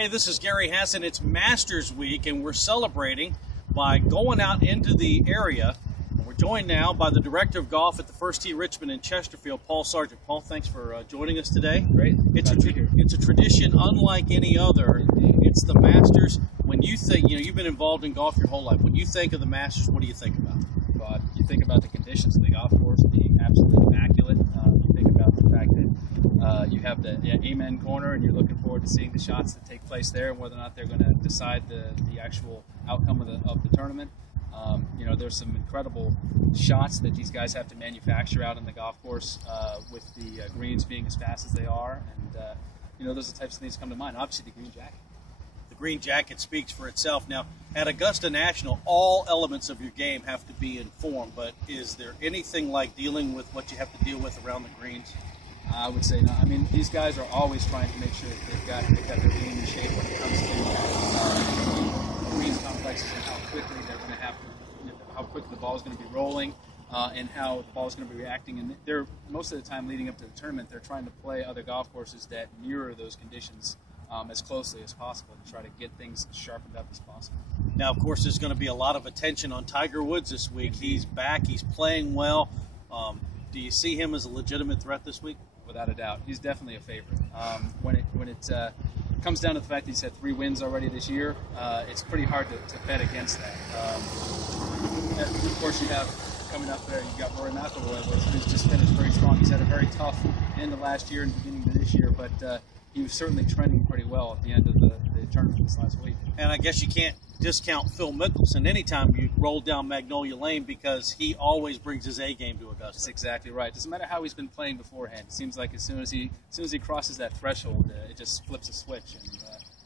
Hey, this is Gary Hess, and it's Masters Week, and we're celebrating by going out into the area. We're joined now by the Director of Golf at the First Tee Richmond in Chesterfield, Paul Sargent. Paul, thanks for joining us today. Great. It's a tradition unlike any other. It's the Masters. When you think, you've been involved in golf your whole life. When you think of the Masters, what do you think about? Well, you think about the conditions of the golf course being absolutely immaculate. You think about the fact that you have the amen corner, and you're looking forward to seeing the shots that take place there, and whether or not they're going to decide the actual outcome of the tournament. There's some incredible shots that these guys have to manufacture out on the golf course with the greens being as fast as they are, and those are the types of things that come to mind. Obviously, the green jacket. The green jacket speaks for itself. Now, at Augusta National, all elements of your game have to be in form, but is there anything like dealing with what you have to deal with around the greens? I would say no. I mean, these guys are always trying to make sure that they've got their game in shape when it comes to greens complexes and how quickly they're going to have to, how quickly the ball is going to be rolling, and how the ball is going to be reacting. And they're most of the time leading up to the tournament, they're trying to play other golf courses that mirror those conditions as closely as possible to try to get things as sharpened up as possible. Now, of course, there's going to be a lot of attention on Tiger Woods this week. He's back. He's playing well. Do you see him as a legitimate threat this week? Without a doubt, he's definitely a favorite. When it comes down to the fact that he's had 3 wins already this year, it's pretty hard to bet against that. Of course, you have coming up there, you've got Rory McIlroy, who's just finished very strong. He's had a very tough end of last year and beginning of this year, but he was certainly trending pretty well at the end of the tournament this last week. And I guess you can't discount Phil Mickelson anytime you roll down Magnolia Lane, because he always brings his A game to Augusta. That's exactly right. Doesn't matter how he's been playing beforehand. It seems like as soon as he crosses that threshold, it just flips a switch,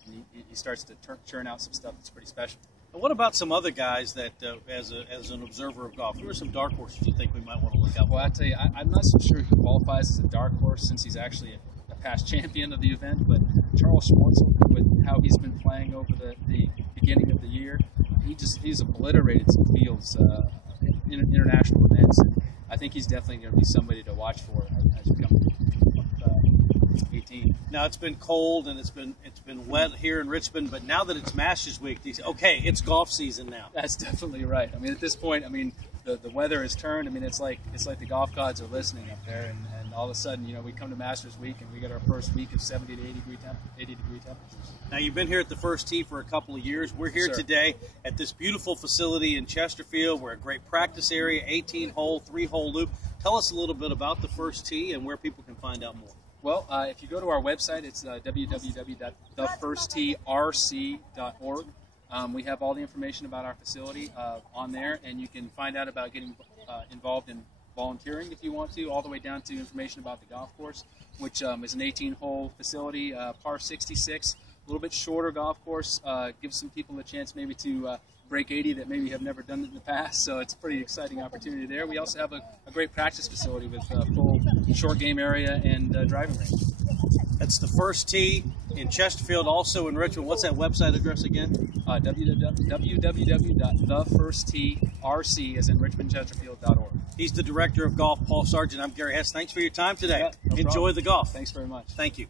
and he starts to churn out some stuff that's pretty special. And what about some other guys that, as an observer of golf, who are some dark horses you think we might want to look out for? Well, I tell you, I'm not so sure he qualifies as a dark horse since he's actually a past champion of the event, but Charles Schwartzel, with how he's been playing over the beginning of the year, he's obliterated some fields in international events, and I think he's definitely going to be somebody to watch for as we come up 18. Now, it's been cold and it's been wet here in Richmond, but now that it's Masters Week, okay, it's golf season now. That's definitely right. I mean, at this point, the weather has turned. I mean, it's like the golf gods are listening up there, and all of a sudden, we come to Masters Week and we get our first week of 70 to 80 degree temperatures. Now, you've been here at the First Tee for a couple of years. We're here today at this beautiful facility in Chesterfield. We're a great practice area, 18-hole, 3-hole loop. Tell us a little bit about the First Tee and where people can find out more. Well, if you go to our website, it's www.thefirstteerc.org. We have all the information about our facility on there, and you can find out about getting involved in volunteering if you want to, all the way down to information about the golf course, which is an 18-hole facility, par 66, a little bit shorter golf course, gives some people a chance maybe to break 80 that maybe have never done it in the past, so it's a pretty exciting opportunity there. We also have a great practice facility with a full short game area and driving range. That's the First Tee in Chesterfield, also in Richmond. What's that website address again? www.thefirstteerc, as in richmondchesterfield.org. He's the Director of Golf, Paul Sargent. I'm Gary Hess. Thanks for your time today. Yeah, no Enjoy problem. the golf. Thanks very much. Thank you.